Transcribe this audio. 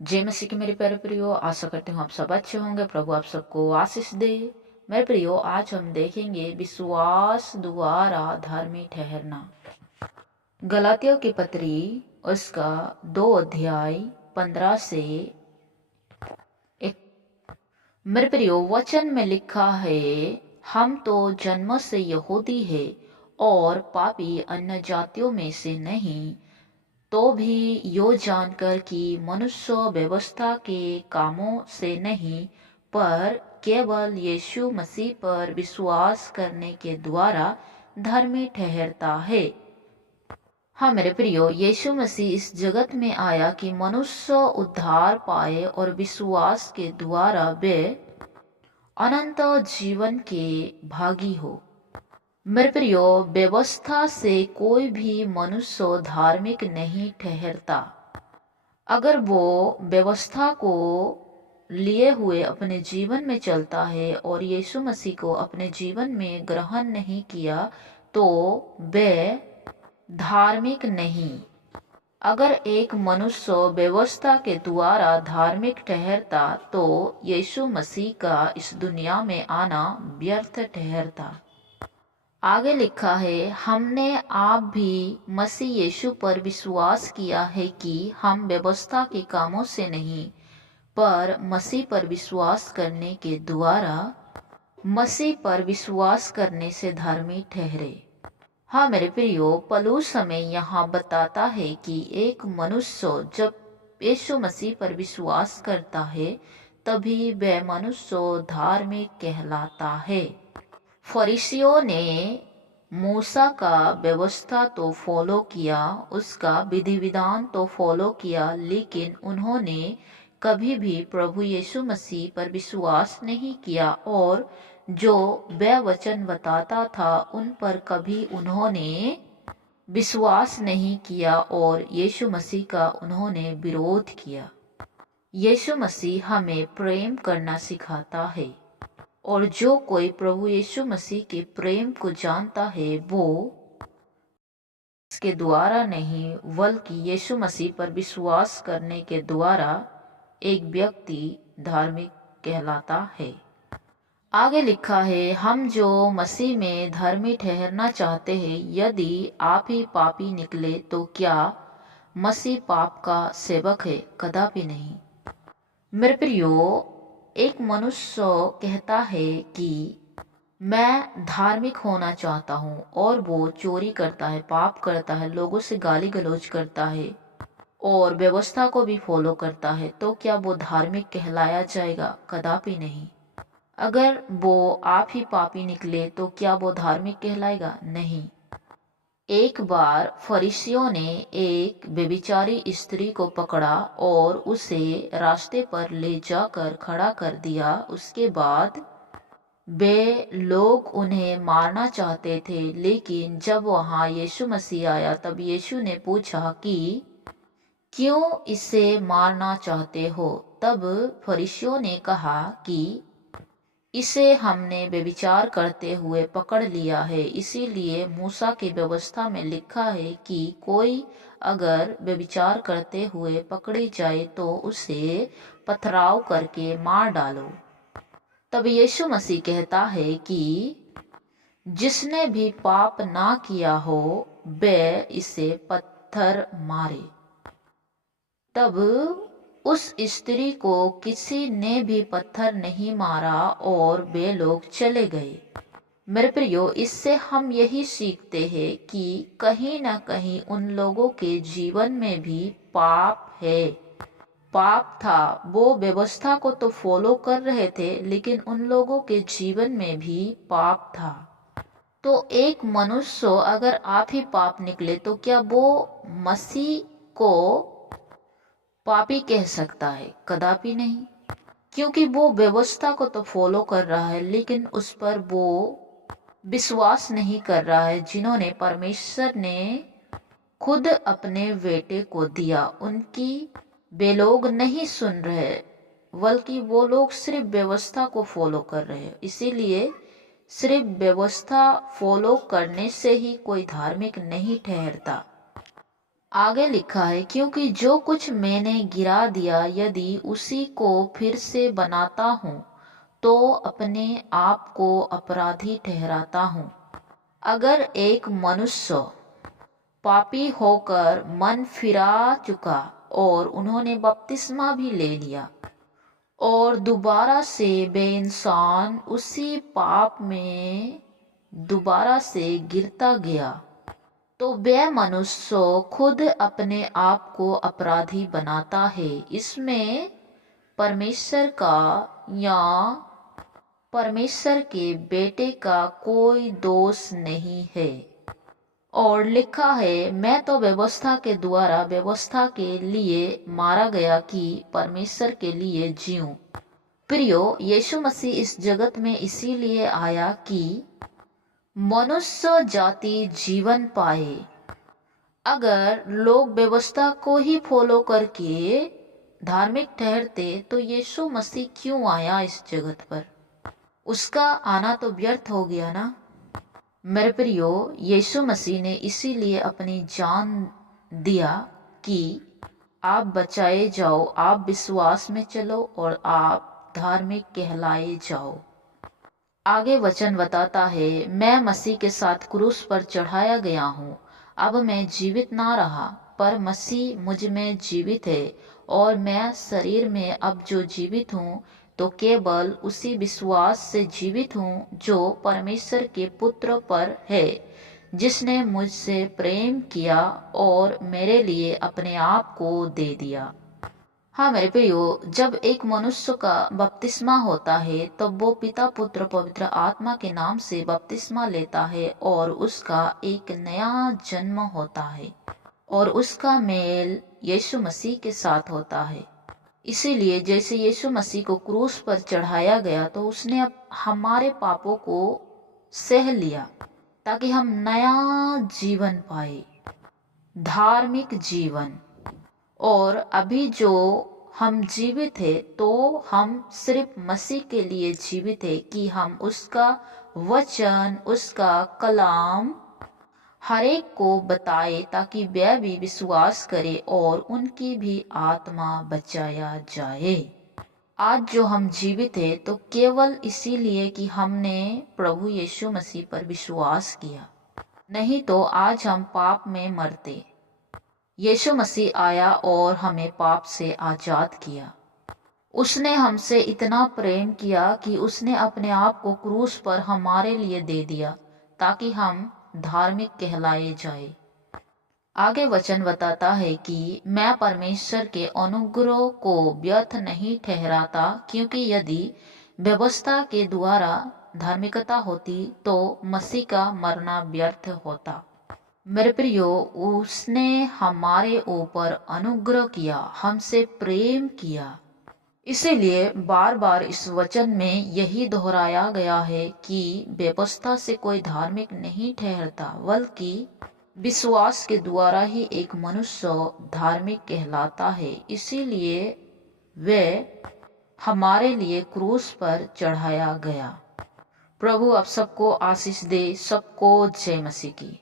जय मसीह के मेरे प्यारे प्रियो, आशा करते हूँ आप सब अच्छे होंगे। प्रभु आप सबको आशीष दे। मेरे प्रियो, आज हम देखेंगे विश्वास द्वारा धार्मिक ठहरना। गलातियों की पत्री उसका 2 अध्याय 15 से एक। मेरे प्रियो, वचन में लिखा है, हम तो जन्म से यहूदी है और पापी अन्य जातियों में से नहीं, तो भी यो जानकर कि मनुष्य व्यवस्था के कामों से नहीं पर केवल यीशु मसीह पर विश्वास करने के द्वारा धर्मी ठहरता है। हाँ मेरे प्रियो, यीशु मसीह इस जगत में आया कि मनुष्य उद्धार पाए और विश्वास के द्वारा वे अनंत जीवन के भागी हो। मेरे प्रियो, व्यवस्था से कोई भी मनुष्य धार्मिक नहीं ठहरता। अगर वो व्यवस्था को लिए हुए अपने जीवन में चलता है और यीशु मसीह को अपने जीवन में ग्रहण नहीं किया तो वे धार्मिक नहीं। अगर एक मनुष्य व्यवस्था के द्वारा धार्मिक ठहरता तो यीशु मसीह का इस दुनिया में आना व्यर्थ ठहरता। आगे लिखा है, हमने आप भी मसीह यीशु पर विश्वास किया है कि हम व्यवस्था के कामों से नहीं पर मसीह पर विश्वास करने के द्वारा मसीह पर विश्वास करने से धार्मिक ठहरे। हाँ मेरे प्रियो, पौलुस हमें यहाँ बताता है कि एक मनुष्य जब यीशु मसीह पर विश्वास करता है तभी वह मनुष्य धार्मिक कहलाता है। फरीसियों ने मूसा का व्यवस्था तो फॉलो किया, उसका विधि विधान तो फॉलो किया, लेकिन उन्होंने कभी भी प्रभु यीशु मसीह पर विश्वास नहीं किया और जो वह वचन बताता था उन पर कभी उन्होंने विश्वास नहीं किया और यीशु मसीह का उन्होंने विरोध किया। यीशु मसीह हमें प्रेम करना सिखाता है और जो कोई प्रभु यीशु मसीह के प्रेम को जानता है वो इसके द्वारा नहीं बल्कि यीशु मसीह पर विश्वास करने के द्वारा एक व्यक्ति धार्मिक कहलाता है। आगे लिखा है, हम जो मसीह में धर्मी ठहरना चाहते हैं, यदि आप ही पापी निकले तो क्या मसीह पाप का सेवक है? कदापि नहीं। मेरे प्रियो, एक मनुष्य कहता है कि मैं धार्मिक होना चाहता हूँ और वो चोरी करता है, पाप करता है, लोगों से गाली गलौज करता है और व्यवस्था को भी फॉलो करता है, तो क्या वो धार्मिक कहलाया जाएगा? कदापि नहीं। अगर वो आप ही पापी निकले तो क्या वो धार्मिक कहलाएगा? नहीं। एक बार फरीसियों ने एक व्यभिचारी स्त्री को पकड़ा और उसे रास्ते पर ले जाकर खड़ा कर दिया। उसके बाद वे लोग उन्हें मारना चाहते थे, लेकिन जब वहाँ यीशु मसीह आया तब यीशु ने पूछा कि क्यों इसे मारना चाहते हो? तब फरीसियों ने कहा कि इसे हमने व्यभिचार करते हुए पकड़ लिया है, इसीलिए मूसा की व्यवस्था में लिखा है कि कोई अगर व्यभिचार करते हुए पकड़ी जाए तो उसे पथराव करके मार डालो। तब यीशु मसीह कहता है कि जिसने भी पाप ना किया हो वह इसे पत्थर मारे। तब उस स्त्री को किसी ने भी पत्थर नहीं मारा और वे लोग चले गए। मेरे प्रियो, इससे हम यही सीखते हैं कि कहीं ना कहीं उन लोगों के जीवन में भी पाप है, पाप था। वो व्यवस्था को तो फॉलो कर रहे थे लेकिन उन लोगों के जीवन में भी पाप था। तो एक मनुष्य अगर आप ही पाप निकले तो क्या वो मसीह को पापी कह सकता है? कदापि नहीं, क्योंकि वो व्यवस्था को तो फॉलो कर रहा है लेकिन उस पर वो विश्वास नहीं कर रहा है जिन्होंने परमेश्वर ने खुद अपने बेटे को दिया। उनकी वे लोग नहीं सुन रहे बल्कि वो लोग सिर्फ व्यवस्था को फॉलो कर रहे हैं। इसीलिए सिर्फ व्यवस्था फॉलो करने से ही कोई धार्मिक नहीं ठहरता। आगे लिखा है, क्योंकि जो कुछ मैंने गिरा दिया यदि उसी को फिर से बनाता हूँ तो अपने आप को अपराधी ठहराता हूँ। अगर एक मनुष्य पापी होकर मन फिरा चुका और उन्होंने बपतिस्मा भी ले लिया और दोबारा से वे इंसान उसी पाप में दोबारा से गिरता गया, तो वह मनुष्य खुद अपने आप को अपराधी बनाता है। इसमें परमेश्वर का या परमेश्वर के बेटे का कोई दोष नहीं है। और लिखा है, मैं तो व्यवस्था के द्वारा व्यवस्था के लिए मारा गया कि परमेश्वर के लिए जीऊं। प्रियो, यीशु मसीह इस जगत में इसीलिए आया कि मनुष्य जाति जीवन पाए। अगर लोग व्यवस्था को ही फॉलो करके धार्मिक ठहरते तो यीशु मसीह क्यों आया इस जगत पर? उसका आना तो व्यर्थ हो गया ना। मेरे प्रियो, यीशु मसीह ने इसीलिए अपनी जान दिया कि आप बचाए जाओ, आप विश्वास में चलो और आप धार्मिक कहलाए जाओ। आगे वचन बताता है, मैं मसीह के साथ क्रूस पर चढ़ाया गया हूँ। अब मैं जीवित ना रहा पर मसीह मुझ में जीवित है, और मैं शरीर में अब जो जीवित हूँ तो केवल उसी विश्वास से जीवित हूँ जो परमेश्वर के पुत्र पर है, जिसने मुझसे प्रेम किया और मेरे लिए अपने आप को दे दिया। हाँ मेरे प्रियो, जब एक मनुष्य का बपतिस्मा होता है तब वो पिता पुत्र पवित्र आत्मा के नाम से बपतिस्मा लेता है और उसका एक नया जन्म होता है और उसका मेल यीशु मसीह के साथ होता है। इसीलिए जैसे यीशु मसीह को क्रूस पर चढ़ाया गया तो उसने अब हमारे पापों को सह लिया ताकि हम नया जीवन पाए, धार्मिक जीवन। और अभी जो हम जीवित है तो हम सिर्फ मसीह के लिए जीवित है कि हम उसका वचन, उसका कलाम हर एक को बताए ताकि वह भी विश्वास करे और उनकी भी आत्मा बचाया जाए। आज जो हम जीवित है तो केवल इसीलिए कि हमने प्रभु यीशु मसीह पर विश्वास किया, नहीं तो आज हम पाप में मरते। यीशु मसीह आया और हमें पाप से आजाद किया। उसने हमसे इतना प्रेम किया कि उसने अपने आप को क्रूस पर हमारे लिए दे दिया ताकि हम धार्मिक कहलाए जाए। आगे वचन बताता है कि मैं परमेश्वर के अनुग्रह को व्यर्थ नहीं ठहराता, क्योंकि यदि व्यवस्था के द्वारा धार्मिकता होती तो मसीह का मरना व्यर्थ होता। मेरे प्रियो, उसने हमारे ऊपर अनुग्रह किया, हमसे प्रेम किया। इसीलिए बार बार इस वचन में यही दोहराया गया है कि व्यवस्था से कोई धार्मिक नहीं ठहरता, बल्कि विश्वास के द्वारा ही एक मनुष्य धार्मिक कहलाता है। इसीलिए वह हमारे लिए क्रूस पर चढ़ाया गया। प्रभु आप सबको आशीष दे। सबको जय मसीह की।